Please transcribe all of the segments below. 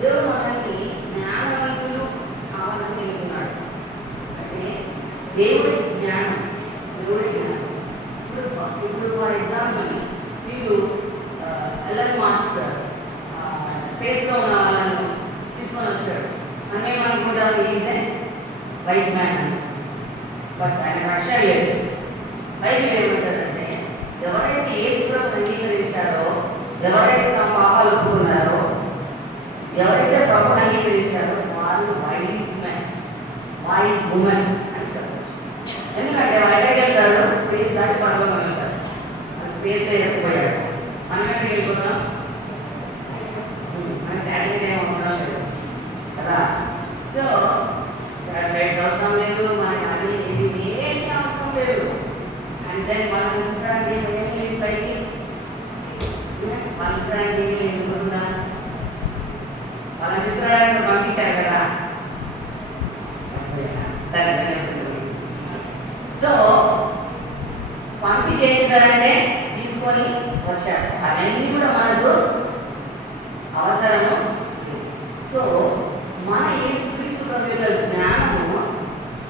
దేవుడు మనల్ని జ్ఞానవంతులు కావాలని తెలుపుతున్నాడు. అంటే దేవుడి జ్ఞానం, దేవుడి జ్ఞానం. ఇప్పుడు ఫర్ ఎగ్జాంపుల్ మీరు ఎలన్ మాస్క్ స్పేస్లో ఉన్న వాళ్ళను తీసుకొని వచ్చాడు. అన్నేమనుకుంటారు, ఈజ్ ఏ వైజ్ మ్యాన్ అని. బట్ ఆయన రక్షణ లేదు. బైబిల్ ఏమంటారంటే ఎవరైతే యేసును అంగీకరించారో, ఎవరైతే తమ పాపాలు ఒప్పుకున్నారో, ఎవరైతే ప్రభువుని అంగీకరించారో వాళ్ళు వైజ్ మ్యాన్, వైజ్ ఉమెన్ అని చెప్పచ్చు. ఎందుకంటే వాళ్ళే చెప్తారు స్పేస్ దాటి పరలోకం వెళ్తారు. స్పేస్లో ఎక్కిపోయారు. మనకంటే వెళ్ళిపోతాం, మన శాటిలైట్ ఏం అవసరం లేదు కదా. సో శాటిలైట్స్ అవసరం లేదు, మనకి అన్ని ఏమీ అవసరం లేదు. అండ్ దెన్ వాళ్ళని ఉంచడానికి ఏమీ లేదు, పైకి వాళ్ళని ఉంచడానికి ఏమీ లేదు అనుకుంటున్నా. వాళ్ళని తీసుకురావడానికి పంపించారు కదా. సరే, సో పంపించి ఏం చేశారంటే తీసుకొని వచ్చారు. అవన్నీ కూడా మనకు అవసరము. సో మన యేసుక్రీస్తు ప్రభు యొక్క జ్ఞానము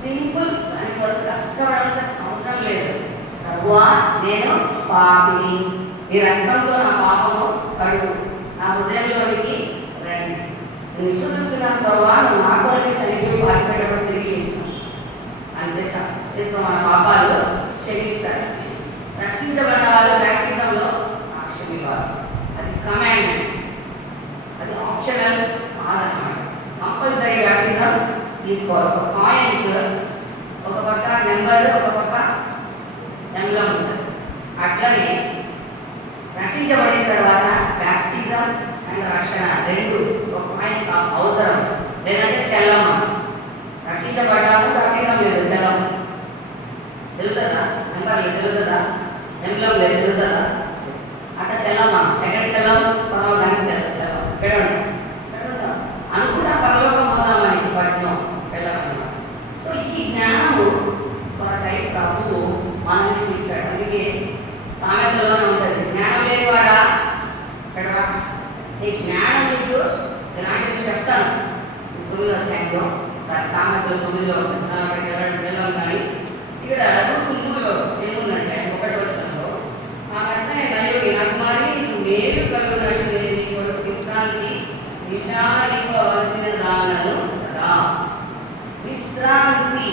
సింపుల్, దాని వరకు కష్టపడాల్సిన అవసరం లేదు. ప్రభువా నేను పాపిని, నీ రక్తంతో నా పాపము కడుగు, నా హృదయంలోనికి రండి, నేను విశ్వసిస్తున్నాను ప్రభువా, నువ్వు నా కొరకు చనిపోయి బాధపెట్టబడి తిరిగి చేసినావు అంతే చాలు. మన పాపాలు క్షమిస్తాడు. రక్షించబడిన వాళ్ళు బ్యాప్టిజంలో సాక్ష్యం ఇవ్వాలి. అది కమాండ్మెంట్, అది ఆప్షనల్ కాదనమాట. కంపల్సరీ బ్యాప్టిజం తీసుకోవాలి. ఒక కాయిన్కి ఒక పక్క నెంబర్, ఒక పక్క ఎంబ్లం ఉంటుంది. అట్లనే రక్షించబడిన తర్వాత బ్యాప్టిజం అండ్ రక్షణ రెండు ఒక కాయిన్ అవసరం. లేదంటే చెల్లమ్మ, రక్షించబడ్డాము బ్యాప్టిజం లేదు, చెల్లమ్మ తెలుతుందా? నెంబర్ లేదు తెలుతుందా? ఎంబ్లం లేదు తెలుతుందా? అట్లా చెల్లమ్మ ఎక్కడికి చెల్లం? పరలోకానికి చెల్లం. ఇక్కడ ఉంటాం అనుకుంటా పరలోకం పోదామని పట్నం వెళ్ళామన్నమాట. సో ఈ జ్ఞానము కొరకై ప్రభువు మనల్ని పిలిచాడు. అందుకే సామెతలోనే ఉంటుంది, జ్ఞానం లేనివాడా ఇక్కడ ఈ జ్ఞానం నీకు ఇలాంటివి చెప్తాను. 9వ అధ్యాయంలో సామెతలు 9లో ఉంటుంది. అక్కడికి వెళ్ళాం. కానీ ఇక్కడ 3లో ఏముందంటే 1వ వచనంలో నయోమి నకుమారి మేలు కలుగునట్టు నీ కొరకు విశ్రాంతి విచారింపవలసిన దానను కదా. విశ్రాంతి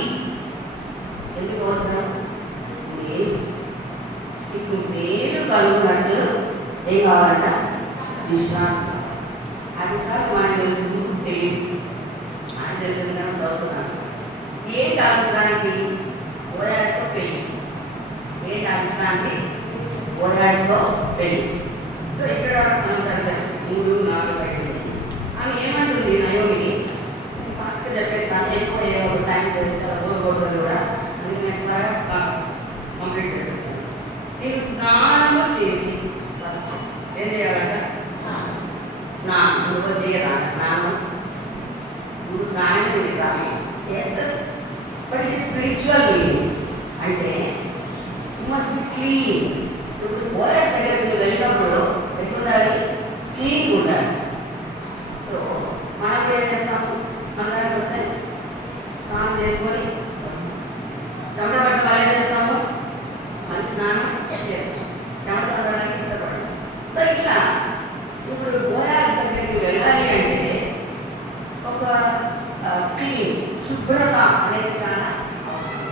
ఎందుకు అవసరం? ఇప్పుడు మేలు కలుగునట్లు ఏం కావాలంట? విశ్రాంతి. ఆ విశ్రాంతి మనకు తెలుసు, తెలియదు. నాకు తెలిసింది కానీ చదువుతున్నాను. ఏంటి ఆ విశ్రాంతి? ఓయాస్తో పెళ్ళి. ఏంటి ఆ విశ్రాంతి? ఓయాస్తో పెళ్ళి. సో ఇక్కడ మనం చదివాం 3, 4, 5. ఆమె ఏమంటుంది నయోమిని? ఫాస్ట్గా చెప్పేస్తాను, ఎక్కువ ఏమో టైం చాలా బోర్ కొడుతుంది కూడా, అందుకే నేను త్వరగా కంప్లీట్ చేస్తాను. నీకు స్నానము చేసి, ఫస్ట్ ఏం చేయాలంట? స్నానం. నువ్వు చేయరా స్నానం? నువ్వు స్నానం చేయరా? చేస్తారు. But it spiritual meaning. అంటే యూ మస్ట్ బి క్లీన్. ఇప్పుడు ఓఎస్ దగ్గరికి నువ్వు వెళ్ళినప్పుడు ఎట్లుండాలి? క్లీన్గా ఉండాలి. సో మనం ఏం చేస్తాము? అందరికి వస్తాయి, స్నానం చేసుకొని వస్తాం. చెమట పట్టిన వాళ్ళు ఏం చేస్తాము? మళ్ళీ స్నానం చేస్తాం. చెమట పడడానికి ఇష్టపడము. సో ఇట్లా ఇప్పుడు ఓఎస్ దగ్గరికి వెళ్ళాలి అంటే ఒక క్లీన్, శుభ్రత అనేది చాలా అవసరం.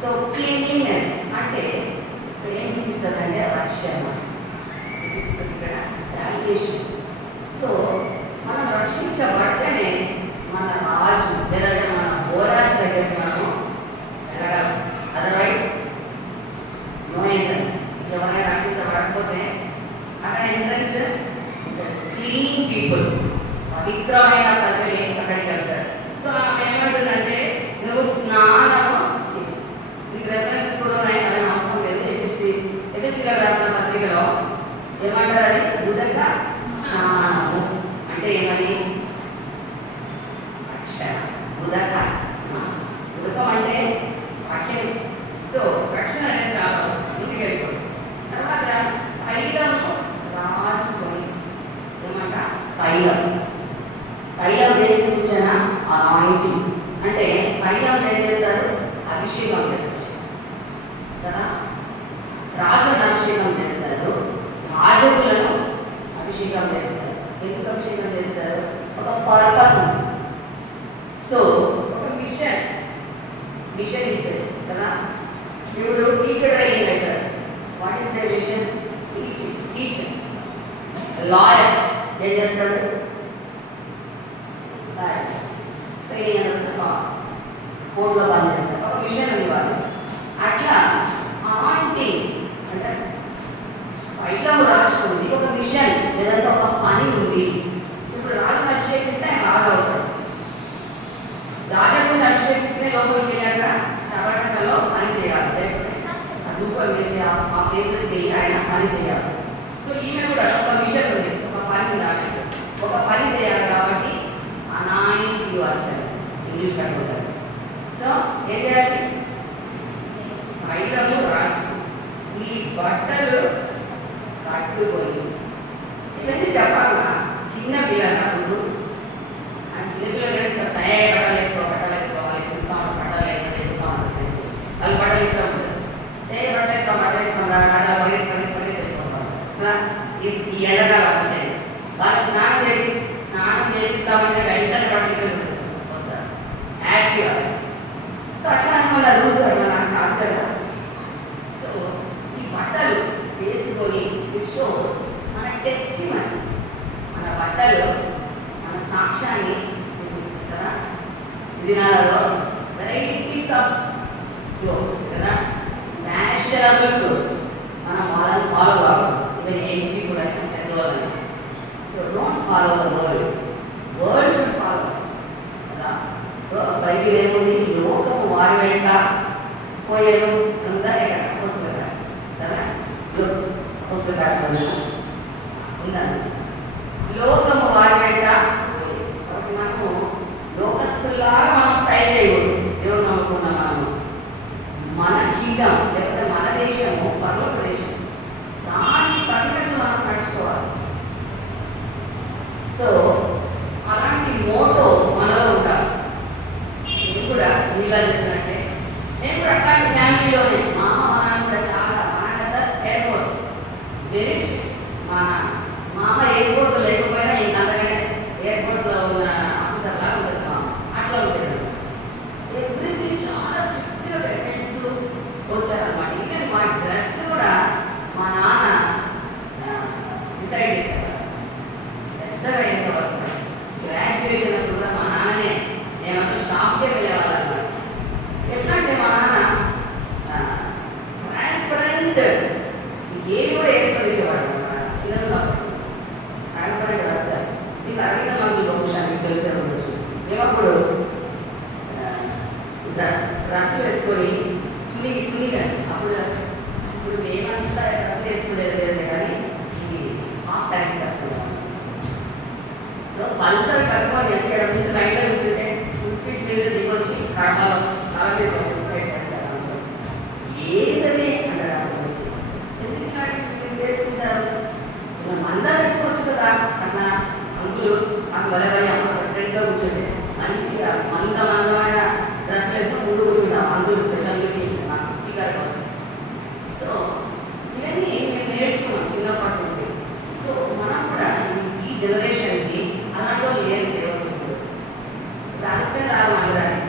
సో క్లీన్లీనెస్ అంటే ఇక్కడ ఏం చూపిస్తుందంటే రక్షణ చూపిస్తుంది. ఇక్కడ శాల్వేషన్. సో మనం రక్షించబడితేనే మన రాజు లేదంటే మన ఓరాజు దగ్గరికి మనము వెళ్ళగలం. Otherwise no entrance. ఎవరైనా రక్షించబడకపోతే అక్కడ ఎంట్రన్స్ క్లీన్ పీపుల్, పవిత్రమైన ప్రజలు అక్కడికి వెళ్తారు. సో ఆమె ఏమంటుందంటే నువ్వు స్నానము చేసి, నీకు రెఫరెన్సెస్ కూడా ఉన్నాయి, అవి అవసరం లేదు. ఎపిసిలో రాసిన పత్రికలో ఏమంటారు? అది ఉదక స్నానము అంటే ఏమని? రక్షణ. ఉదక స్నానం. ఉదకం అంటే వాక్యం. సో రక్షణ అనేది చాలా అవసరం. ముందుకు వెళ్ళిపోయి తర్వాత తైలము రాజుకొని, ఏమంట? తైలం తైలం దేనికి సూచన? అనాయింటింగ్. అంటే తైలం ఏం చేస్తారు? అభిషేకం చేస్తారు కదా. రాజులను అభిషేకం చేస్తారు, యాజకులను అభిషేకం చేస్తారు. ఎందుకు అభిషేకం చేస్తారు? ఒక పర్పస్ ఉంది. సో ఒక మిషన్ ఇస్తారు కదా. ఇప్పుడు టీచర్ అయ్యిందంటారు. What is the mission? Teacher. Lawyer ఏం చేస్తాడు? కోర్టులో పనిచేస్తారు. ఒక మిషన్ ఉంది వాళ్ళు. అట్లా అనాయింటింగ్ అంటే తైలము రాసుకుంది ఒక మిషన్, లేదంటే ఒక పని ఉంది. ఇప్పుడు రాజును అభిషేకిస్తే ఆయన రాజు అవుతాడు. రాజకుని అభిషేకిస్తే లోపలికి వెళ్ళాక కర్ణాటకలో పని చేయాలి, లేకపోతే ఆ ధూపం వేసి ఆ ప్లేసెస్ వెళ్ళి ఆయన పని చేయాలి. సో ఈమె కూడా ఒక మిషన్ ఉంది, ఒక పని ఉంది. ఆమె ఒక పని చేయాలి కాబట్టి anoint yourself English కట్టుకుంటారు. సో ఏం చేయాలి? తైలము రాజు ఈ బట్టలు కట్టుకొని ఇవన్నీ చెప్పాలా? చిన్న పిల్లలు ఆ చిన్న పిల్లలు తయారు బట్టలు వేసుకోవాలి, ఎదుగుతా ఉంటారు, బట్టలు ఎదుగుతా ఉంటారు. వాళ్ళు బట్టలు ఇష్టం ఉంటుంది. బట్టలు వేస్తాం పడి తెలుసుకోవాలి. ఈ ఎండకాలం అంటే వాళ్ళు స్నానం చేపిస్తామంటే వెంటనే బట్టలు వస్తారు హ్యాపీగా. సో అట్లా మన రూల్ అట్లా నాకు కాదు కదా. సో ఈ బట్టలు వేసుకొని షోస్ మన టెస్టిమనీ, మన బట్టలు మన సాక్ష్యాన్ని చూపిస్తుంది కదా. ఈ దినాలలో వెరైటీస్ ఆఫ్ క్లోత్స్ కదా, ఫ్యాషనబుల్ క్లోత్స్, మనం వాళ్ళని ఫాలో కావాలి. ఈవెన్ ఎంపీ కూడా పెద్దవాళ్ళు. So don't follow the world should follow కదా. సో బైబిల్ ఏముంది? లోకము వారి వెంట పోయేది అందరూ ఇక్కడ పుస్తకాలు సరే పుస్తకాలు ఉండాలి. లోకము వారి వెంట పోయేది కాబట్టి మనము లోకస్తులాగా మనం స్టైల్ చేయకూడదు. దేవుడు నమ్ముకున్నాం మనము. మన కింగ్డమ్ లేకపోతే మన దేశము పర్వత దేశం, దానికి తగినట్లు మనం నడుచుకోవాలి. సో అలాంటి మోటో మనలో ఉండాలి. నేను కూడా నీళ్ళ చెప్పినట్టే నేను కూడా అట్లాంటి ఫ్యామిలీలోనే. మా అమ్మ మా నాన్న కూడా చాలా, మా నాన్న ఎయిర్ ఫోర్స్ వెరీ మా అమ్మ ఎయిర్ ఫోర్స్ లేకపోయినా ఇంకంతకంటే ఎయిర్ ఫోర్స్లో ఉన్న ఆఫీసర్ లాగా ఉంటుంది మా అట్లా ఉంటుంది. ఎవ్రీథింగ్ చాలా స్ట్రిక్ట్గా పెంచుతూ వచ్చారనమాట. ఈవెన్ మా డ్రెస్ కూడా మా నాన్న డిసైడ్ చేశారు. పెద్దగా ఎంతవరకు గ్రాడ్యుయేషన్ అప్పుడు కూడా మా నాన్ననే, నేను అసలు షాప్కే వెళ్ళేవాళ్ళనమాట. ఎట్లా అంటే మా నాన్న ట్రాన్స్పరెంట్ ఏవి కూడా వేసుకొచ్చేవాడు. చిన్నప్పుడు ట్రాన్స్పరెంట్ వస్తారు. మీకు అడిగిన మాకు బహుశా మీకు తెలిసే ఉండొచ్చు. మేమప్పుడు డ్రెస్ వేసుకొని చున్నీ కానీ ఇప్పుడు మేమంతా డ్రెస్ వేసుకునేది లేదు కానీ ఇది హాఫ్ శారీస్ కట్టుకుంటాం. సో పల్సర్ కట్టుకొని వచ్చేయడం ముందు లైన్లో కూర్చుంటే ఫుట్పిట్ మీద దిగొచ్చి కడపలో తల మీద పెట్టేస్తాడు. ఏదది అంటాడు వచ్చి, ఎందుకు ఇట్లాంటి వేసుకుంటారు? ఇలా మందా వేసుకోవచ్చు కదా. అట్లా అంకులు నాకు బలబలి ఫ్రెండ్లో కూర్చుంటే మంచిగా మందమైన డ్రెస్ వేసుకొని ముందు కూర్చుంటాం. అంకులు స్పెషల్ నాకు స్పీకర్ కోసం. సో ఇవన్నీ మేము నేర్చుకున్నాం చిన్నప్పటి నుండి. సో మనం కూడా ఈ జనరేషన్కి అలాంటి వాళ్ళు ఏం సేవలు రాస్తే రాదు అందరాన్ని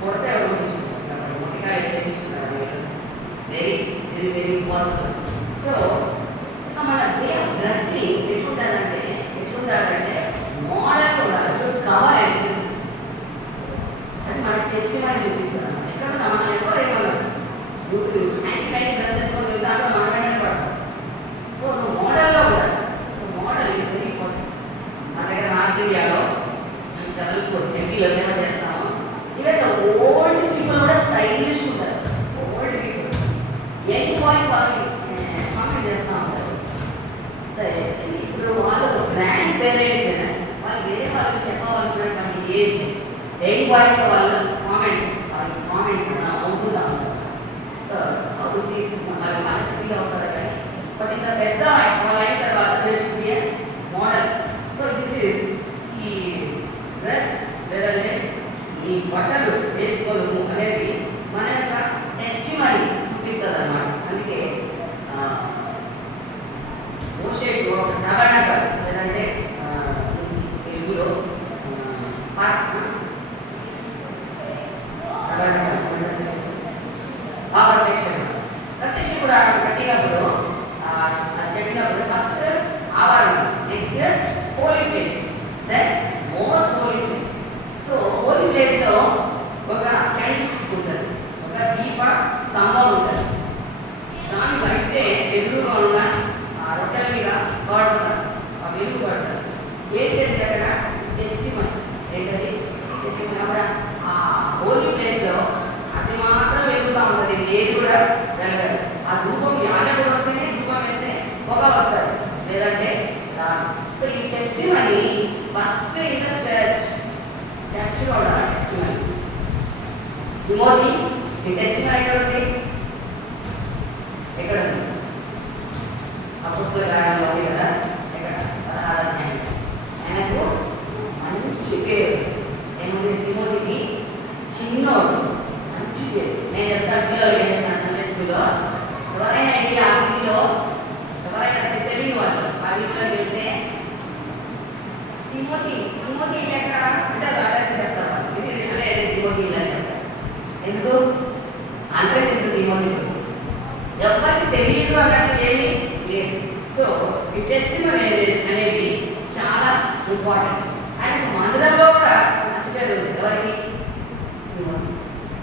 కొడితే ఎవరు తీసుకుంటారు, మొట్టికాయ తెప్పించుకుంటారు. Very very very important. So మన వే ఆఫ్ డ్రెస్సింగ్ ఎట్లుండాలంటే మోడల్ ఉండాలి. సో కవర్ అయింది అది మన టెస్టిమనీ చూపిస్తుంది అన్నమాట. ఎక్కడ మనం ఎవరేమన్నారు హ్యాండ్ డ్రెస్ వేసుకొని దాంట్లో మన వెంటనే పడతాం. సో నువ్వు మోడల్గా ఉండాలి. సో మోడల్ ఇది వెరీ ఇంపార్టెంట్. మన దగ్గర నార్త్ ఇండియాలో మేము చదువుకోండి ఎంపీలో సేవ చేస్తాము. ఈవెన్ ఓల్డ్ పీపుల్ కూడా స్టైలిష్ ఉంటారు. ఓల్డ్ పీపుల్ యంగ్ బాయ్స్ వాళ్ళకి కామెంట్ చేస్తూ ఉంటారు. సరే ఇప్పుడు వాళ్ళు గ్రాండ్ పేరెంట్స్ వాళ్ళు వేరే వాళ్ళకి చెప్పవలసినటువంటి ఏజ్ యంగ్ బాయ్స్ వాళ్ళు కామెంట్స్ అవుతుంటా ఉంటారు. సో అప్పుడు తీసుకుంటాం వాళ్ళకి ఫీల్ అవుతారు కానీ బట్ ఇంత పెద్ద వాళ్ళు అయిన తర్వాత మోడల్. సో దిస్ ఈజ్ ఈ ఒక క్యాండిల్ స్టిక్ ఉంటుంది, ఒక దీప స్తంభం ఉంటుంది. దాని అయితే ఎదురుగా ఉన్న ఆ రొట్టెల మీద పడుతుంది, ఆ వెలుగు పడుతుంది. ఏంటంటే అక్కడ టెస్టిమనీ, ఏంటది టెస్టిమనీ. అక్కడ ఆ హోలీ ప్లేస్లో అది మాత్రం వెలుగుతూ ఉంటుంది, ఏది కూడా వెలగదు. ఆ ధూపం యాలకు వస్తేనే ధూపం వేస్తే పొగ వస్తుంది, లేదంటే రాదు. సో ఈ టెస్టిమనీ ఫస్ట్ ఇన్ ద చర్చ్లో ఉండాలి. టెస్టిమనీ తిమోతి, ఈ టెస్టిమనీ ఎక్కడ ఉంది? ఎక్కడ ఉంది? అపుస్తకాలలో ఉంది కదా, ఎక్కడ? 16వ అధ్యాయం. ఆయనకు మంచి పేరు ఏముంది? తిమోతికి చిన్నోడు, మంచి పేరు. నేను చెప్తాను, పిల్లలు సండే స్కూల్లో ఎవరైనా ఇది ఆ వీధిలో ఎవరైనా తెలియని వాళ్ళు ఆ వీధిలోకి వెళ్తే తిమోతి తిమోతి ఎక్కడ అంటే వాళ్ళకి చెప్తారు, ఇది అదే తిమోతి ఇలా చెప్తారు. ఎందుకు? అందరూ తెలుసు తిమోతి గురించి, ఎవరికి తెలియదు అన్నట్టు ఏమీ లేదు. సో ఈ టెస్టిమనీ అనేది చాలా ఇంపార్టెంట్. ఆయనకు మందిరంలో కూడా మంచి పేరు ఉంది. ఎవరికి?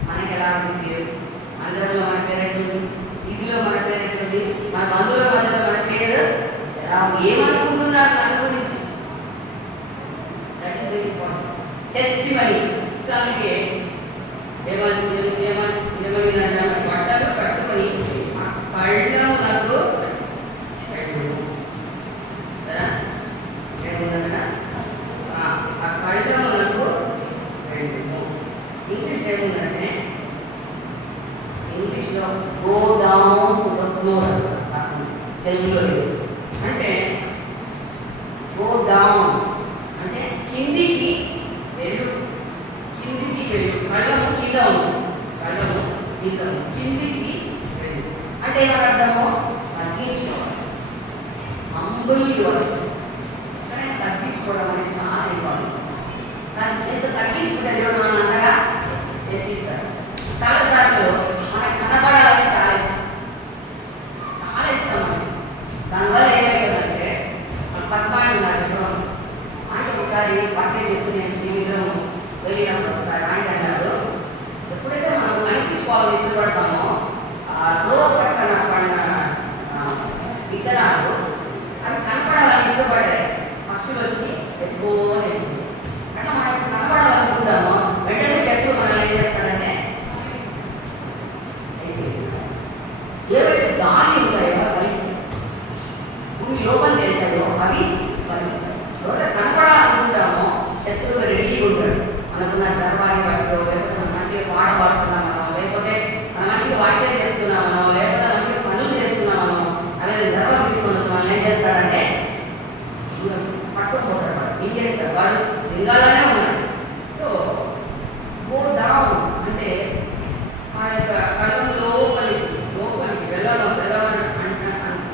మనకి ఎలా ఉంది పేరు? అందరిలో మన పేరు ఎట్లుంది? వీధిలో మన పేరు ఎట్లుంది? మన బంధువుల మధ్యలో మన పేరు ఎలా ఉంది? ఏమనుకుంటున్నారు దాని గురించి? That is very important. Testimony. So అందుకే ఏమని బట్టలు కట్టుకొని కళ్ళములకు ఏముందంట? ఆ కళ్ళములకు వెళ్ళము. ఇంగ్లీష్ ఏముందంటే, ఇంగ్లీష్లో go down to the floor, తెలుగులో లేదు. అంటే గో డౌన్ అంటే కిందికి వెళ్ళు, కిందికి వెళ్ళు. కళ్ళము కింద ఉంది, కళ్ళము కింద ఉంది, కిందికి వెళ్ళు అంటే ఏమని అర్థమో? తగ్గించుకోవాలి. Humble yours. కానీ తగ్గించుకోవడం అనేది చాలా ఇంపార్టెంట్. కానీ ఎంత తగ్గించుకుంటే దేవుడు మనం అంతగా హెచ్చిస్తారు. చాలాసార్లు మనకు కనపడాలని చాలా ఇష్టం, చాలా ఇష్టం మనకి. దానివల్ల ఏమైతుందంటే మన పక్కన ఉన్నారు అంటే ఒకసారి పక్కే చెప్తూ నేను జీవితం వెళ్ళినప్పుడు ఒకసారి ఆయన అన్నారు, ఎప్పుడైతే మనం కనిపించుకోవాలని ఇష్టపడతామో ఆ త్రోవ పక్కన పడిన విత్తనాలు అవి కనపడాలని ఇష్టపడ్డాయి. పక్షులు వచ్చి ఎత్తుకోని అట్లా మనం కనపడాలనుకుంటామో వెంటనే శత్రువు మనల్ని ఏం చేస్తాడంటే ఏవైతే గాలి ఉంటాయో కలిస్తాయి, భూమి లోపల వెళ్తాయో అవి ఫలిస్తాయి. ఎవరైతే కనపడాలనుకుంటామో శత్రువు రెడీగా ఉంటాడు. మనకున్న గర్వాన్ని బట్టో, లేకపోతే మనం మంచిగా పాట పాడుతున్నామనో, లేకపోతే మనం మంచిగా వాక్యం చెప్తున్నామనో, లేకపోతే మంచిగా పనులు చేస్తున్నామనో, అవి గర్వం తీసుకొని వచ్చి మనం ఏం చేస్తాడంటే పట్టుకుపోతాడు. వాడు ఏం చేస్తాడు? వాడు లింగాలనే ఉన్నాడు. సో గో డౌన్ అంటే ఆ యొక్క కళ్ళం లోపలికి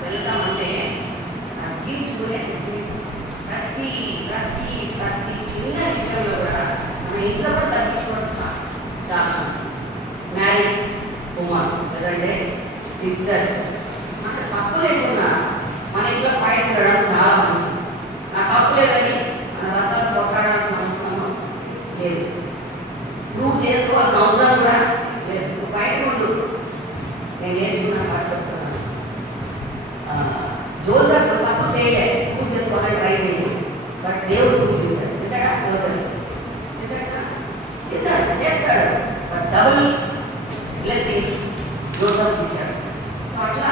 వెళ్తామంటే గీర్చుకునే ప్రతి ప్రతి ప్రతి చిన్న విషయంలో కూడా మన ఇంట్లో కూడా తగ్గించుకోవడం చాలా మంచిది. మ్యారీడ్ ఉమెన్ లేదంటే సిస్టర్స్ మన తప్పు లేకుండా మన ఇంట్లో బయట ఉండడం చాలా మంచిది. నా తప్పు లేదని మన భర్తలు కొట్టాడాల్సిన అవసరం లేదు, ప్రూవ్ చేసుకోవాల్సిన అవసరం కూడా లేదు. నువ్వు బయట ఉండు. నేను నేర్చుకున్నాను పాటు చెప్తున్నాను. జోసెఫ్ తప్పు చేయలేదు, ప్రూవ్ చేసుకోవాలని ట్రై చేయలేదు, బట్ దేవుడు ప్రూవ్ చేశాడు. చేశాడా? జోసెఫ్ చేస్తాడు, బట్ డబుల్ బ్లెస్సింగ్స్ జోసెఫ్ ఇచ్చాడు. సో అట్లా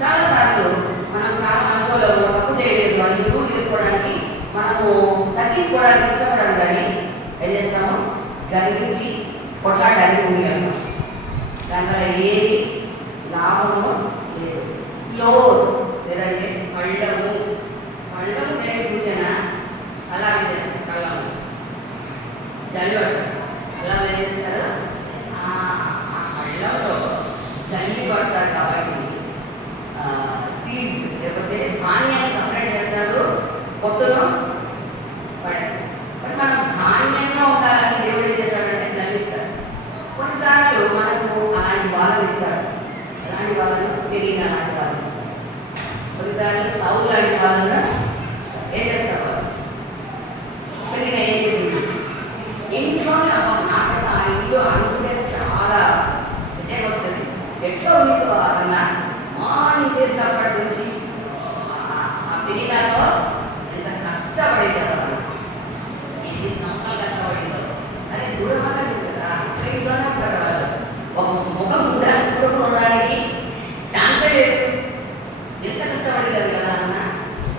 చాలాసార్లు మనం చాలా మంచోళ్ళము, తప్పు చేయలేదు అని ప్రూవ్ చేసుకోవడానికి మనము తగ్గించుకోవడానికి ఇష్టపడము, కానీ ఏం చేస్తాము? గర్వించి కొట్లాడడానికి ఉంది కనుక దానివల్ల ఏది లాభము లేదు. ఫ్లోర్ లేదంటే కళ్ళము నేను చూసానా అలాగే కళ్ళము జల్లి పడతారు. అలా ఏం చేస్తారు? ఆ కళ్ళంలో జల్లి పడతారు కాబట్టి సీడ్స్ లేకపోతే ధాన్యాన్ని సపరేట్ చేస్తారు, పొట్టును పడేస్తారు. బట్ మనం ధాన్యంగా ఉండాలని దేవుడు ఏం చేస్తాడంటే జల్లిస్తాడు. కొన్నిసార్లు మనకు అలాంటి వాళ్ళని ఇస్తాడు, అలాంటి వాళ్ళను పెరిగిన అలాంటి వాళ్ళని ఇస్తాడు. కొన్నిసార్లు సౌలు లాంటి వాళ్ళను ఏం చేస్తారు? వాళ్ళు నేను ఏం చేసింది ఇంట్లోనే నాకు ఆ ఇంట్లో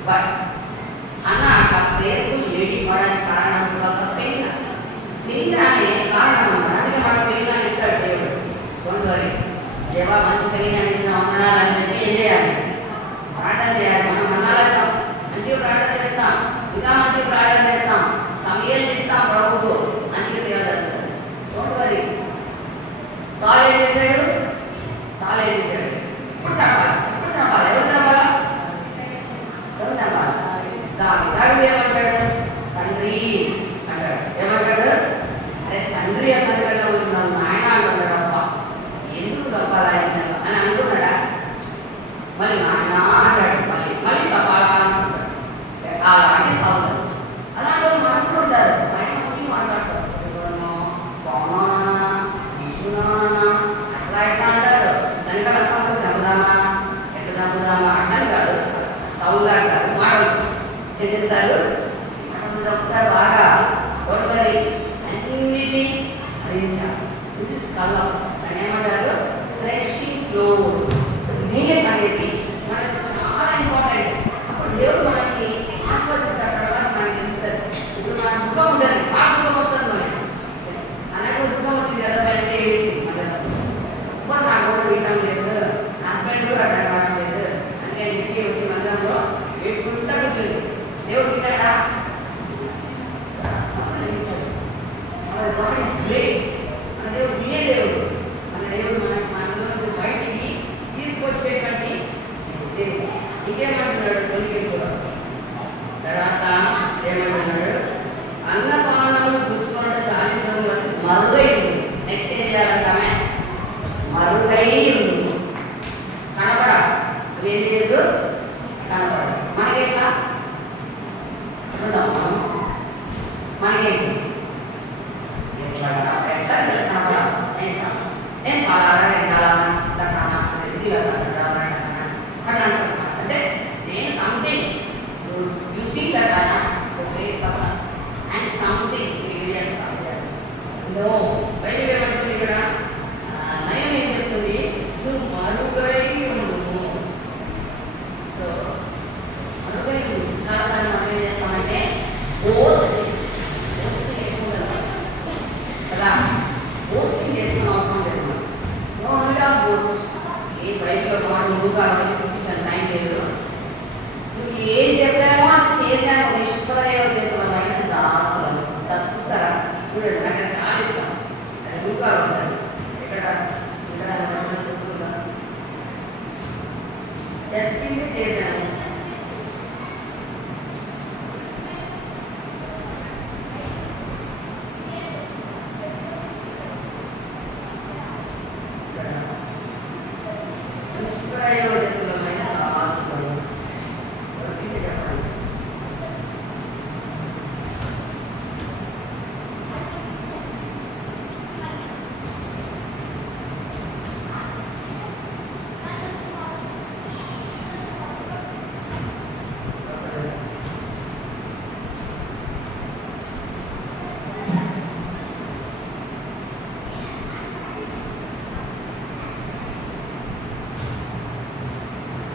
బట్ అన్న ఆ ప్రేయర్ఫుల్ లేడీ వాడడానికి కారణం ఒక పెళ్ళ అనే కారణం అన్నమాట. అందుకే మనకు పెళ్ళ ఇస్తాడు దేవుడు. డోంట్ వరీ, దేవా మంచి పెళ్ళ ఇచ్చిన వందనాలని చెప్పి ఏం చేయాలి? ప్రార్థన చేయాలి. మనం వందనాలు మంచిగా ప్రార్థన చేస్తాం, ఇంకా మంచిగా ప్రార్థన చేస్తాం, సమయాలు ఇస్తాం ప్రభువుకు, మంచిగా సేవ జరుగుతుంది. Don't worry. సాల్ ఏం చేశాడు? సాల్ ఏం చేశాడు? ఇప్పుడు చెప్పాలి, ఇప్పుడు చెప్పాలి. ఎవరు చెప్పాలా? ఎవరు చెప్పాలి? దావీదు ఏమంటాడు? తండ్రి అంటాడు. ఏమంటాడు? అరే తండ్రి అన్నది కదా ఉంటున్నాను నాయన అంటున్నాడు. అబ్బా ఎందుకు తప్పాలా అని అనుకున్నాడా? మళ్ళీ నాయన అంటాడు. మళ్ళీ తప్పాలా అంటున్నాడు. అలాంటి సౌండ్ అలాంటి వాళ్ళు మనకు కూడా ఉంటారు. ఆయన వచ్చి మాట్లాడతారు, బాగున్నానా తీసుకున్నానా అట్లా ఎట్లా అంటారు. వెనకాల చదువుదామా ఎట్లా చదువుదామా అంటారు కాదు, సౌండ్ కాదు, మాటలు ఏం చేస్తారు? మాటలు చెప్తారు బాగా. డోంట్ వరీ, అన్నిటినీ భరించాలి. దిస్ ఇస్ కలం. దాన్ని ఏమంటారు? ఫ్రెషింగ్ ఫ్లో. నీళ్ళ అనేది మనకు చాలా ఇంపార్టెంట్. అప్పుడు దేవుడు మనకి ఆస్వాదిస్తారు. తర్వాత మనకి తెలుస్తుంది. ఇప్పుడు మన దుఃఖం ఉండదు, చాలా దుఃఖం వస్తుంది. మనకు దుఃఖం వచ్చింది కదా, అయితే ఏడ్చింది మన నాకు కూడా తింటాం లేదు, హస్బెండ్ కూడా అడ్డం లేదు, అందుకే ఇంటికి వచ్చి మందిరంలో ఏడ్చుకుంటా కూర్చొని దేవుడు తింటాడా? మన దేవుడు వినే దేవుడు. మన దేవుడు మనకు బయటికి తీసుకొచ్చేటువంటి దేవుడు. ఇంకేమంటున్నాడు? వెళ్ళిపోతాం. తర్వాత ఏమంటున్నాడు? అన్నపానములు పుచ్చుకొనట చాలించడం మరుగై ఉంది. నెక్స్ట్ ఏం చేయాలంటామే? మరుగై ఉంది. కనబడ ఏం లేదు, కనబడ. మనకి ఎట్లా మనకేంటి ఎట్లా ఎట్లా కనబడ? నేను కాలారా ఎండాలన్నా అట్లా అంటే నేను something you see that I am so great person and something no. Bible ఏమంటుంది ఇక్కడ? నయం ఏం చెప్తుంది? నువ్వు మరుగై ఉండు. సో మరుగై ఉండు. చాలాసార్లు మనం ఏం చేస్తామంటే పోస్టింగ్ ఎక్కువ కదా, పోస్టింగ్ చేసుకున్న అవసరం లేదు. No need of post. ఈ బైబిల్లో బాగుంది, నువ్వు కావాలని చూపించాను, టైం లేదు. నువ్వు ఏం చెప్పామో అది చేశాను. నిష్ప్రయోజకమైన దాసులను చదివిస్తారా? చూడండి, నాకు అది చాలా ఇష్టం. అది నువ్వు కావాలి. ఇక్కడ గుర్తుందా? చెప్పింది చేశాను. నిష్ప్రయోజకమైన దాసులను చెప్పండి.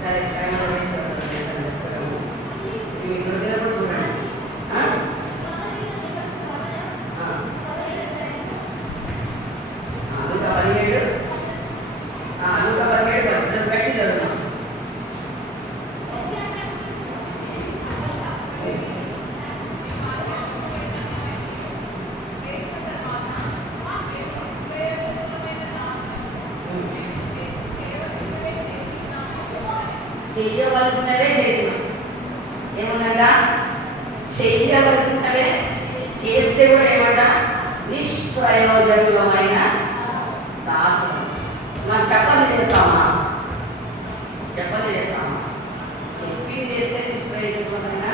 సరే, మీకు వదిలేప్పుడు చూడండి. అందుక 17 గట్టి చదువున్నాం. చెయ్యవలసినవే చేసినాం. ఏమన్నాడ? చెయ్యవలసినవే చేస్తే కూడా ఏమంట? నిష్ప్రయోజకమైన దాసులు. మనం చెప్పని చేస్తామా? చెప్పని చేస్తామా? చెప్పింది చేస్తే నిష్ప్రయోజకమైన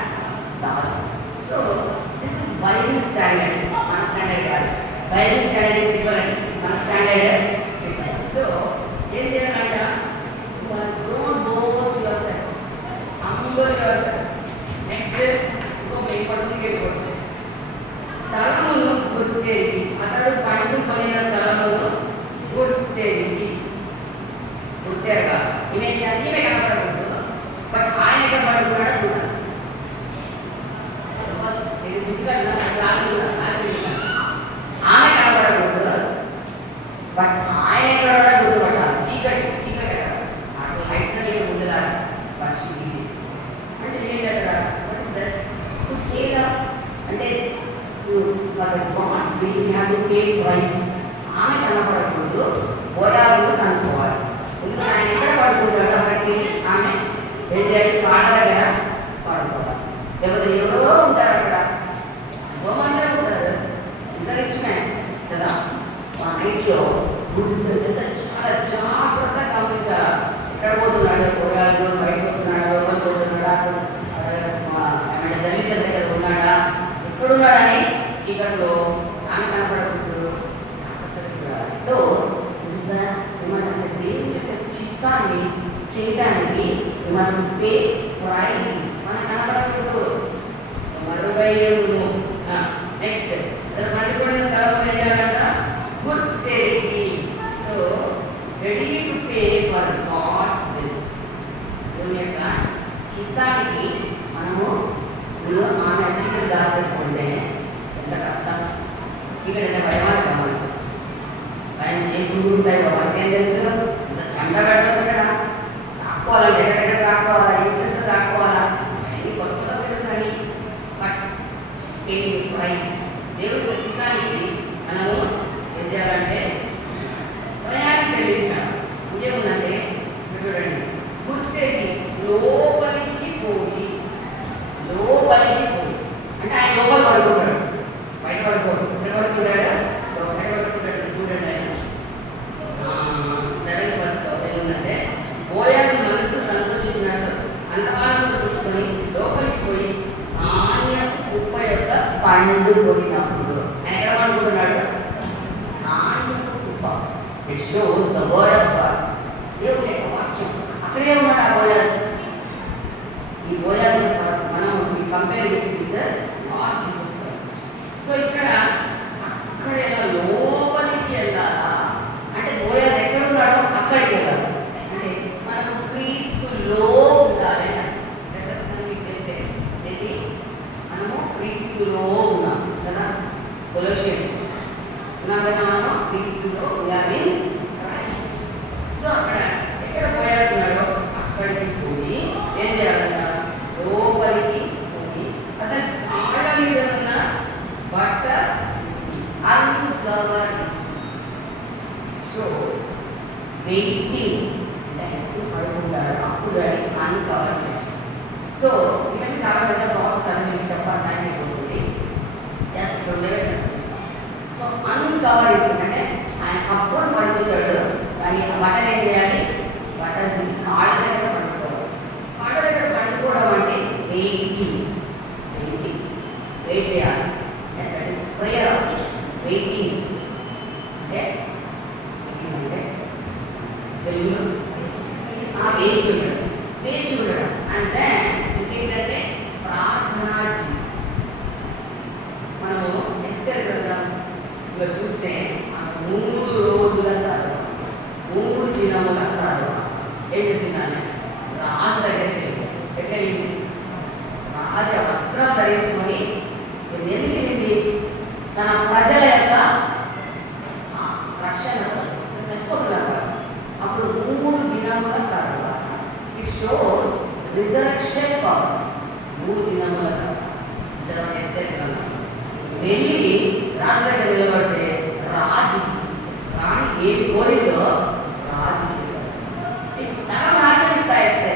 దాసులు. So this is Bible standard. మన స్టాండర్డ్ కాదు. Bible standard is different. మన స్టాండర్డ్ డిఫరెంట్. సో ఏం చేయాలంట? Don't boast your self, humble your self. Next ఇంకొక ఇంపార్టెంట్ వెళ్ళిపోతుంది. స్థలమును గుర్తెరిగి, అతడు పండుకొనిన స్థలమును గుర్తెరిగి. గుర్తెరగా ఈమె కనపడకూడదు, బట్ ఆయన ఎక్కడ పడుకున్నాడో చూడాలి. For the God's will you have to pay price. ఆమె కనపడకూడదు, బోయాజు కనుక్కోవాలి. ఎందుకంటే ఆయన ఎక్కడ పడుకుంటాడు అక్కడికి ఆమె ఏం చేయాలి, కాళ్ళ దగ్గర పడుకోవాలి. ఎవరో ఉంటారు అక్కడ, ఎంతోమందే ఉంటారు, రిజర్వేషన్ కదా. ఆ నైట్లో చాలా జాగ్రత్తగా గమనించాలి. ఎక్కడ పోతున్నాడు బోయాజు, బయటకు వస్తున్నాడా, లోపల పోతున్నాడా, ఏమంటే దళితుల దగ్గర ఉన్నాడా, ఎక్కడున్నాడని చీకట్లో ఆమె కనపడకూడదు. సో ఏమంటే దేవుని యొక్క చిత్తాన్ని చేయడానికి పే ప్రైజ్. మనం కనపడకూడదు, మరుగయ్యను. నెక్స్ట్ పండుకున్న స్థలం ఏం చేయాలంట, గుడ్ టెరిటీ. So ready to pay for God's will. దేవుని యొక్క చిత్తానికి మనము ఆమె చీకటి దాచిపెట్టుకుంటే ఎంత కష్టం. చీకటి అంటే భయమాలి కావాలి, భయం ఏ గురువు ఉంటాయి వాళ్ళకేం తెలుసు. ఇంత చండ పెడతాడా, దాక్కోవాలంటే ఎక్కడెక్కడ దాక్కోవాలా, ఏ ప్లేస్ దాక్కోవాలా, అన్ని కొత్త కొత్త ప్లేసెస్ అని. But pay price. దేవుడి చిత్తానికి మనము ఏం చేయాలంటే ప్రయాణం చెల్లించాలి. ఇంకేముందంటే చూడండి, గుర్తేది లోపలికి పోయి అంటే ఆయన లోపల పడుకుంటాడు, బయట పడుకోడు. ఎక్కడ పడుకుంటాడు, ఎక్కడ పడుకుంటాడు చూడండి. ఆయన 7th verse ఏముందంటే, బోయాజు మనసు సంతోషించినట్టు అన్నపాలను పుచ్చుకొని లోపలికి పోయి ధాన్యపు కుప్ప యొక్క పండు కొట్టినప్పుడు ఆయన ఎక్కడ పడుకుంటున్నాడు, ధాన్యపు కుప్ప. It shows the word of God. దేవుని యొక్క వాక్యం అక్కడే ఉన్నాడు ఆ బోయాజు. ఈ బోయాజు మనం compare with the lord Jesus Christ. So ఇక్కడ అక్కడ లోపలికి వెళ్ళాలా అంటే బోయాజు ఎక్కడ ఉన్నాడో అక్కడికి వెళ్ళాలి. అంటే మనకు క్రీస్తులో ఉండాలి. మీకు తెలిసే ఏంటి, మనము క్రీస్తులో ఉన్నాం కదా. కొలొస్సియన్స్ ఉన్నాం కదా, మనం క్రీస్తులో వీఆర్ ఇన్ క్రైస్ట్. సో అక్కడ ఎక్కడ బోయాజు ఉన్నాడో అక్కడికి పోయి ఏం చేయాలంట, లోపలికి పోయి అతని కాళ్ళ మీద ఉన్న బట్ట అన్కవర్ షోస్ వెయిటింగ్. పడుకుంటాడు అప్పుడు అది అన్కవర్ చేయాలి. సో ఇవన్నీ చాలా పెద్ద ప్రాసెస్ అని మీకు చెప్పాలి, టైం అయిపోతుంది. జస్ట్ 2 days చూస్తాం. సో అన్కవర్ అంటే ఆయన కప్పుకొని పడుకుంటాడు, కానీ ఆ బట్టలు ఏం చేయాలి, బట్టలు తీసి కాళ్ళ దగ్గర పండుకోవాలి. కాళ్ళ దగ్గర పండుకోవడం అంటే వెయిటింగ్ వెయిట్ చేయాలి. That is prayer. వెయిటింగ్ అంటే తెలుగులో వేచి ఉండడం అంటే ఇంకేంటంటే ప్రార్థనా జీవితం. మనము నెక్స్ట్ వెళ్దాం. ఇక చూస్తే 3 రోజుల తర్వాత 3 దినముల తర్వాత ఏం చేసిందాన్ని, రాజు దగ్గరికి వెళ్ళింది. ఎట్లా వెళ్ళింది, రాజు వస్త్రం ధరించుకొని ఎందుకు వెళ్ళింది, తన ప్రజల యొక్క రక్షణ చచ్చిపోతున్నారు. అప్పుడు 3 దినముల తర్వాత ఇట్ షోస్ రిజరక్షన్ పవర్. 3 దినముల తర్వాత వెళ్ళి రాజు దగ్గర నిలబడితే రాజు రాణి ఏమి కోరిందో రాజు చేశాడు. ఇది సగం రాజ్యం ఇస్తాయి.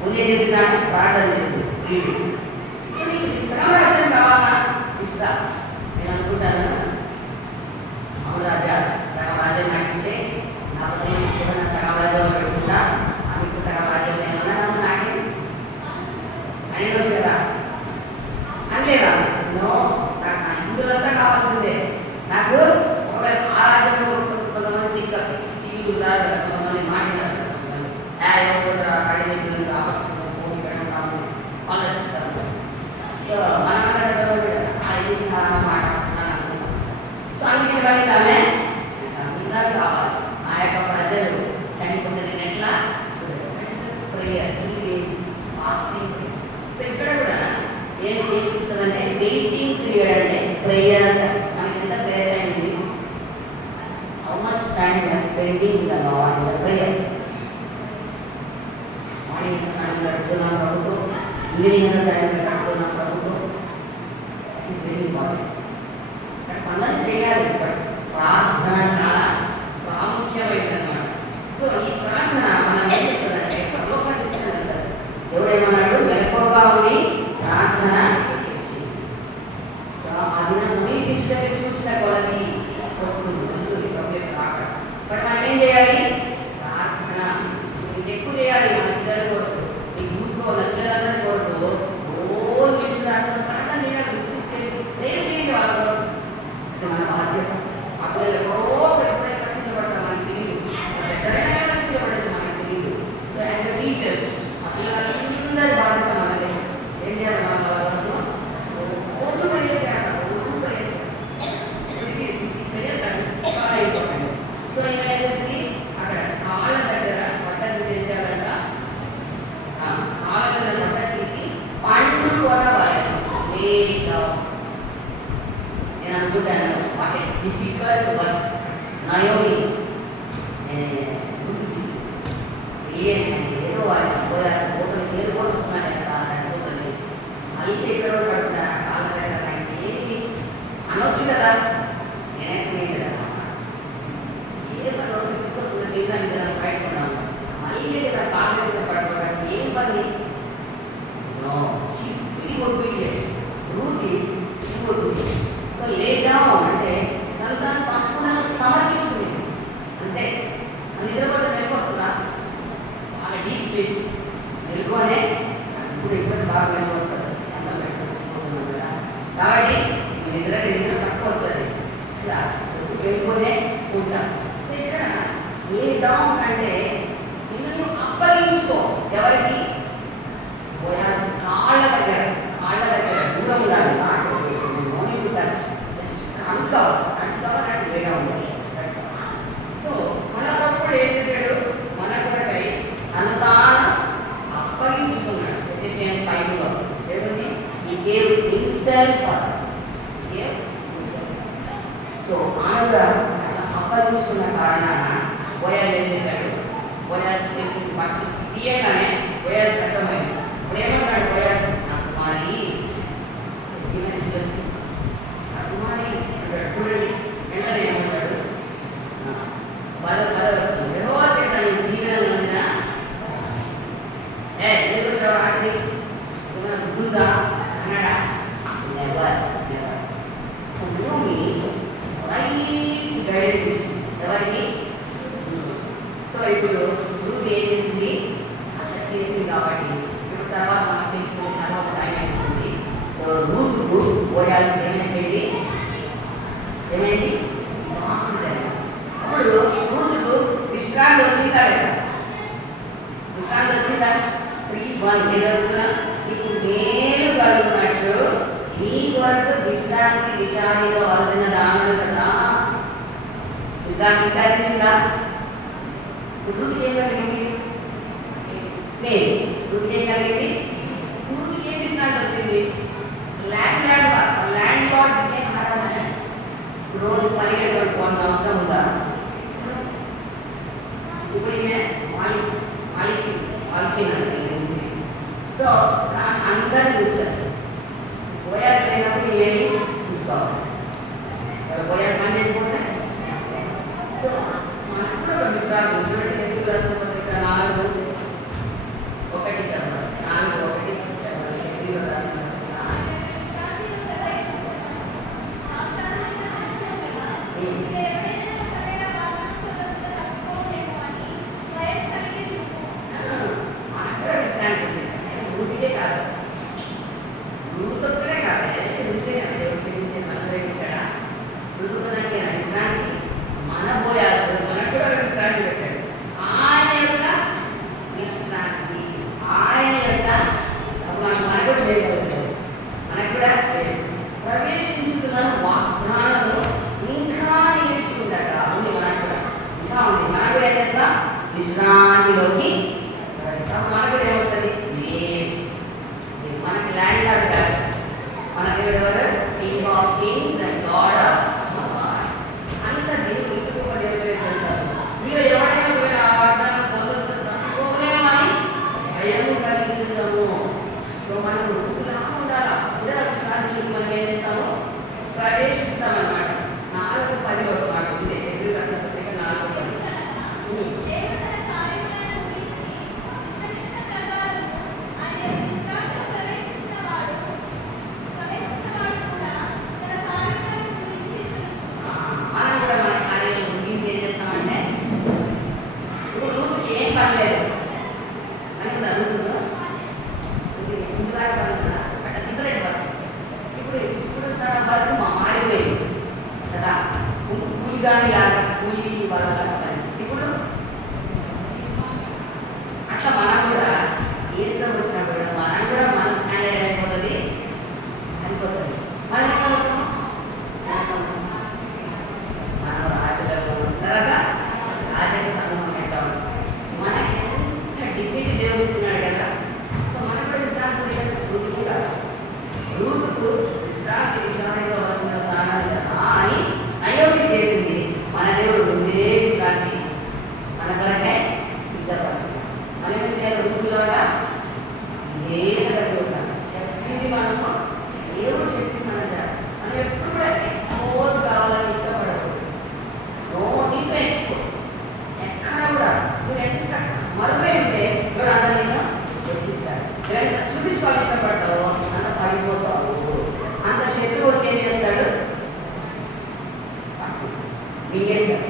ముందే చేసిన ప్రార్థన చేసింది 3 days. నీకు సగం రాజ్యం కావాలా, ఇస్తా. నేను అనుకుంటాను, అవును రాజా, సగం రాజ్యం నాకు ఇచ్చే, నా పదవి సగం రాజ్యం పెట్టుకుంటా, మీకు సగం రాజ్యం ఏమన్నా నాకే అని కదా అనలేదా. నో, నాకు నా హిందువులంతా కావాల్సిందే. నాకు ఒకవేళ ఆ రాజ్యంలో కొంతమంది చీగున్నారు, కొంతమంది మాట్లాడారు, కొంతమంది కడిగి రాబోతున్నాము పెడతాము వాళ్ళ చెప్తారు. సో మనం మాట అనుకున్నాం. సో అందుకే వెళ్ళామే అందరూ కావాలి. ఆ యొక్క ప్రజలు చనిపోతుంది ఎట్లా ప్రేయర్ 3 days ఫాస్టింగ్. సో ఇక్కడ కూడా ఏం చూస్తుందంటే వెయిటింగ్ పీరియడ్ అంటే ప్రేయర్ అంట. మనకి ఎంత ప్రేయర్ టైం ఉంది, how much time you're spending the lord in the prayer. Morning సాయం గడుపుతున్నాం ప్రభుత్వం, ఈవినింగ్ సాయం గడుపుతున్నాం ప్రభుత్వం. It is very important. పనులు చేయాలి. ప్రార్థన చాలా ప్రాముఖ్యమైనది అన్నమాట. సో ఈ ప్రార్థన మనం ఏం చేస్తుందంటే పరలోకాన్ని తీసుకెళ్తారు. దేవుడు ఏమన్నాడు? మెలకువగా ఉండి ప్రార్థన చేయి. సో అది నా సమీపించడానికి చూసిన కొలది వస్తుంది ప్రభు యొక్క రాకడ. బట్ మనం ఏం చేయాలి? ప్రార్థన ఎక్కువ చేయాలి. మన ఇద్దరు కొరకు, ఈ గ్రూప్లో నచ్చలందరి కొరకు రోజు చేసి రాసిన ప్రార్థన చేయాలి. ప్రేమ చేయండి వాళ్ళ కొరకు. అంటే మన బాధ్యత. ఆ పిల్లలు ఎప్పుడైనా రక్షించబడతారు మనకు తెలియదు, పెద్దలైనా రక్షించబడదు మనకు తెలియదు. సో యాజ్ ఎ టీచర్స్ ఆ పిల్లలందరి బాధ్యత మనదే. ఏం చేయాలి? మన వాళ్ళకు రోజు ప్రేయర్ చేయాలి. రోజు ప్రేయర్ చాలా ఇంపార్టెంట్. సో ఏమైంది? అక్కడ కాళ్ళ దగ్గర బట్టలు తీసేయాలంట. కాళ్ళ దగ్గర బట్టలు తీసి పండు కొనవాలి. నేను అనుకుంటాను what a difficult work. Naomi ముందు తీసి ఏదో వాళ్ళు పోతని ఏదో కూడా వస్తున్నాను కదా పోతుంది. మళ్ళీ ఎక్కడో పడుతున్నా కాళ్ళ దగ్గర నాకు ఏమి అనొచ్చు కదా. నేను కదా ఏ పని రోజు తీసుకొస్తున్న తీర్థాన్ని కదా బయటపడ్డాము. మళ్ళీ కదా కాళ్ళ దగ్గర పడుకోవడానికి ఏం పని? No, she is very obedient. Ruth is obedient. So lay down అంటే తను తాను సంపూర్ణంగా సమర్పించింది. అంతే. నిద్రపోతే మెలకు వస్తుందా? బాగా డీప్ స్లీప్ మెలుగునే. ఇప్పుడు బాగా మెలకు వస్తుంది. చంద్రం పెట్టి చచ్చిపోతున్నాం కదా కాబట్టి నిద్ర తక్కువ వస్తుంది. ఇలా మెలుగునే ఉంటాం. సో ఇక్కడ లే డౌన్ అంటే నిన్ను అప్పగించుకో. ఎవరికి? కాళ్ళ దగ్గర దూరం ఉండాలి. అంకవర్ అంటే వేడా ఉండాలి. సో మన భక్తుడు ఏం చేశాడు? మన కొరకై తను తాను అప్పగించుకున్నాడు. ఎఫెసియన్స్ 5లో ఏముంది? He gave himself for us. So ఆయన అప్పగించుకున్న కారణాన బోయాజ్ ఏం చేశాడు? బోయాజ్ తెలిసింది పట్టు తీయగానే బోయాజ్ అర్థమైంది. ఇప్పుడు ఏమంటాడు బోయాజ్? నా కుమారి చూడండి. వెంటనే ఏమంటాడు? వస్తుంది. యెహోవా చేత నీకు దీవెన పొందిన ఎందుకు వచ్చావు? రాత్రి గుర్తుందా అన్నాడా? Never. So Naomi right guidance ఇచ్చింది. ఎవరికి? సో ఇప్పుడు రూత్ ఏం చేసింది? అట్లా చేసింది కాబట్టి ఇప్పుడు తర్వాత మనం తెలుసుకునే చాలా టైం అయిపోతుంది. సో రూత్కు ఓడాల్సి ఏమైపోయింది? అప్పుడు రూతుకు విశ్రాంతి వచ్చిందా లేదా? విశ్రాంతి వచ్చిందా? ఏదవుతున్నా ఇప్పుడు నేను కలుగుతున్నట్లు నీ కొరకు విశ్రాంతి విచారించవలసిన దాని కదా. విశ్రాంతి విచారించిందా? రూతుకి ఏం కలిగింది? రూతుకి ఏం కలిగింది? రూతుకి ఏం విశ్రాంతి వచ్చింది? ల్యాండ్ లార్డ్ రోజు పనిహేడు వరకు అవసరం ఉందా? ఇప్పుడు ఈమె సో అందరూ చూస్తారు. పోయాల్సి అయినప్పుడు ఈ వెళ్ళి చూసుకోవాలి. పోయాలి పని చేయకపోతే సో మనకు కూడా ఒక విశ్రాంతి. చూడండి ఎందుకు రాసుకోవాలి? 4:1 చదవాలి. 4:1 చదవాలి. ఎప్పుడు రాసుకోవాలి? విశ్రాంతిలోకి మనకు ఏమొస్తుంది? మనకి ల్యాండ్ లార్డ్ కాదు. మనకి ఎవరు? King of kings and God of gods. అంత దేవుడు ఎందుకు వెళ్తారు. మీరు ఎవరైనా ఆ వాగ్దానం పొందుకోలేమని భయము కలిగించాము. సో మనం ఋతులా ఉండాలి. అప్పుడే విశ్రాంతిలోకి మనం ఏం చేస్తాము? ప్రవేశిస్తామన్నమాట. కూలిదాని లాగా కూలి వాళ్ళలాగా పని. ఇప్పుడు అట్లా మనం కూడా ఏసులో వచ్చినప్పుడు మనం కూడా మన స్టాండర్డ్ అయిపోతుంది, అయిపోతుంది. మనం ఏమవుతాం? మనం రాజులకు త్వరగా రాజక సమూహం అవుతాం. మనకి ఎంత డిగ్నిటీ దేవుడు ఇస్తున్నాడు కదా. సో మనం కూడా విశ్రాంతి రూతుకే కాదు, రూతుకు విశ్రాంతి విచారించవలసిన దానాలు కదా అని నయోమి చేసింది. మన దేవుడు ఉండే విశ్రాంతి మన కొరకే సిద్ధపరుస్తాం. మనం ఏం చేయాలి? రూతులాగా ఇదే దగ్గర ఉండాలి. చెప్పింది మనము, దేవుడు చెప్పింది మన చేయాలి. మనం ఎప్పుడు కూడా ఎక్స్పోజ్ కావాలని ఇష్టపడకూడదు. No need to expose. ఎక్కడ కూడా నువ్వు ఎంత మరుగై ఉంటే దేవుడు అందరినీ హెచ్చిస్తాడు. ఎంత చూపించుకోవాలి ఇష్టపడతావో అంత పడిపోతావు. అంత శత్రువు వచ్చి ఏం చేస్తాడు? మింగేస్తాడు.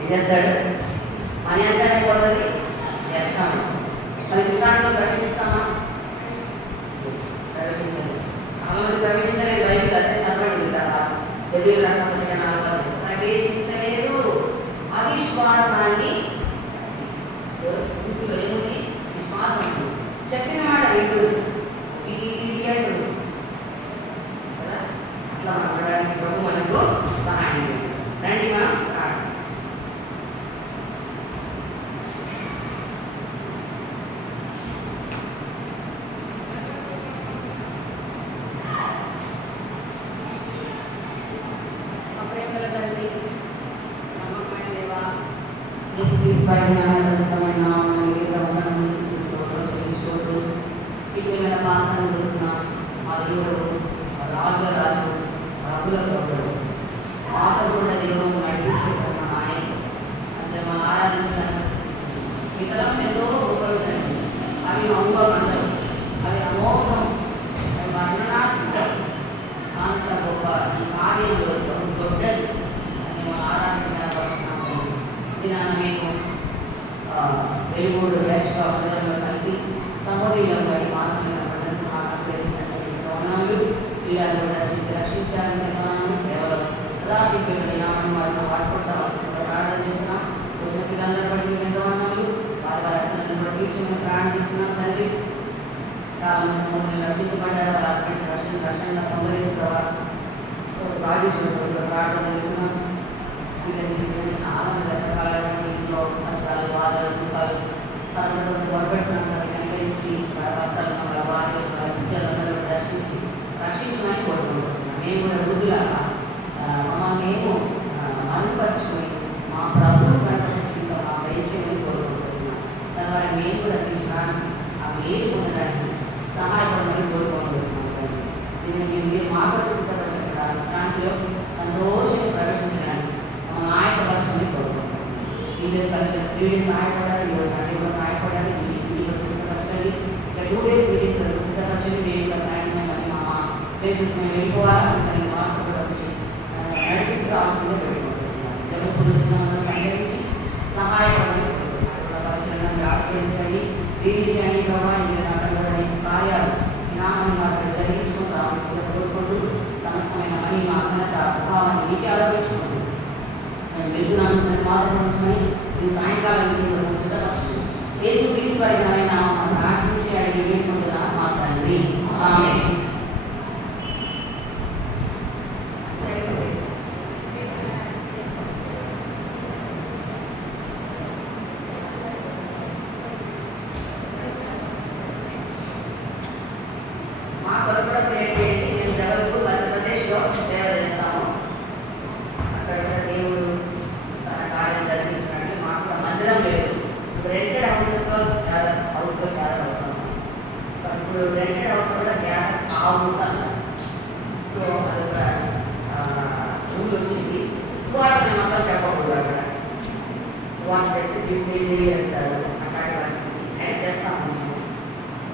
ఏం చేస్తాడు? పని అంతా అయిపోతుంది, వ్యర్థం. మరి విశ్రాంతిలో ప్రవేశిస్తామా? ప్రవేశించలేదు. చాలా మంది ప్రవేశించలేదు. బైబిల్ అదే చదవండి ఉంటారా? తెలుగు రాష్ట్రపతి ప్రవేశించలేదు. అవిశ్వాసాన్ని బుద్ధిలో ఏముంది? విశ్వాసం. చెప్పిన మాట వింటు వీడియడు కదా. అట్లా ఉండడానికి ప్రభు మనకు సహాయం చేయండి. రండి మనం ప్రార్థన. ప్రేమల తండ్రి, నమ్మకమైన దేవా, యేసుక్రీస్తు పరిజ్ఞానమైన ఇటువంటి పాసాన్ని చూస్తున్నాం. మా దేవుడు రాజుల రాజు, రఘుల ప్రభుడు, ఆటకుండా దేవుడు నడిపించే ఆయన అంటే మనం ఆరాధించడానికి ఇతరం ఎంతో గొప్పలు తండ్రి. అవి నమ్మకండవు, అవి అమోఘం, అవి వర్ణనాత్మకం. అంత గొప్ప ఈ కార్యంలో దొడ్డది అని మనం ఆరాధించవలసిన దినాన మేము వెలుగుడు వేషగా ఉండడంలో కలిసి సహోదరులం వారి మాసంలో పడ్డంతో మాకు తెలిసినటువంటి భవనాలు పిల్లలు రక్షించాలని సేవలు కదాశిల్పి నామని వాటిని వాడుకోవలసిందిగా ప్రార్థన చేస్తున్నాం. వచ్చిన పిల్లలందరూ బట్టి ఎంతో అన్నాము, వారి వారి రక్షణను బట్టి ఇచ్చిన ప్రార్థిస్తున్నాం తండ్రి. చాలా మంది సహోదరులు రక్షించబడ్డారు, వాళ్ళ హస్బెండ్స్ రక్షణ పొందలేదు ప్రభావ. రాజేశ్వరుడు ప్రార్థన చేస్తున్నాం. చాలా మంది రకరకాలైన ఇంట్లో కష్టాలు, బాధలు, దుఃఖాలు తనతో మొదలుపెట్టినందుకు కనికరించి వాళ్ళ భర్తలు, వాళ్ళ భార్యలు, వాళ్ళ బిడ్డలందరూ దర్శించి రక్షించమని కోరుకుంటున్నాం. మేము కూడా వృద్ధులాగా మేము మరుగుపరుచుకొని మా ప్రభువు కనిపించిందో మా దయచేయమని కోరుకుంటున్నాం. తద్వారా మేము కూడా విశ్రాంతి ఆ మేలు పొందడానికి సహాయపడమని కోరుకుంటున్నాం. కానీ మీరు మా కొరకు సిద్ధపరచబడ్డ ఆ విశ్రాంతిలో సంతోషంగా ప్రవేశించడానికి మా నాయక పరచమని కోరుకుంటున్నాం. ఈ డేస్ కలిసి 3 days సహాయపడాలి, ఈరోజు సండే కూడా సహాయపడాలి. మీకు సిద్ధపరచండి. ఇక 2 days మీటింగ్స్ వరకు సిద్ధపరచండి. మేము కూడా ప్రయాణమై మళ్ళీ మా ప్లేసెస్ మేము వెళ్ళిపోవాలా సరైన మార్పు కూడా వచ్చి నడిపిస్తూ రావాల్సిందే పెట్టుకుంటున్నాం. జరుగుతున్న వచ్చిన వాళ్ళని సంగ్రహించి సహాయపడమని కూడా పరిశీలన ఆశ్రయించండి, దీవించండి. ప్రభావ ఇంకా అక్కడ కూడా నీకు కార్యాలు నామని మాకు జరిగించుకుంటూ రావాల్సిందే కోరుకుంటూ సమస్తమైన మనీ మా ఘనత ప్రభావాన్ని మీకే ఆరోపించుకుంటూ మేము వెళ్తున్నాము సన్మార్గమని ఈ సాయంకాలం సిద్ధపరచు. యేసుక్రీస్తు వారి నామమున ప్రార్థించి అడిగి వేడుకుంటున్నాం మా తండ్రి. ఆమేన్. మా కొరకు కూడా ప్రేర్ చేయండి. మేము జగల్పూర్ మధ్యప్రదేశ్లో సేవ చేస్తాము. అక్కడ కూడా దేవుడు తన కార్యం జరిగించినట్టు మాకు కూడా మందిరం లేదు. రెంటెడ్ హౌస్లో గ్యాదర్ అవుతాము. ఇప్పుడు రెంటెడ్ హౌస్ కూడా గ్యాదర్ కావుతాను. సో అది ఒక రూల్ వచ్చింది. సువార్త మేము అసలు చెప్పకూడదు. అక్కడ సువార్త చెప్పి తీసుకెళ్ళి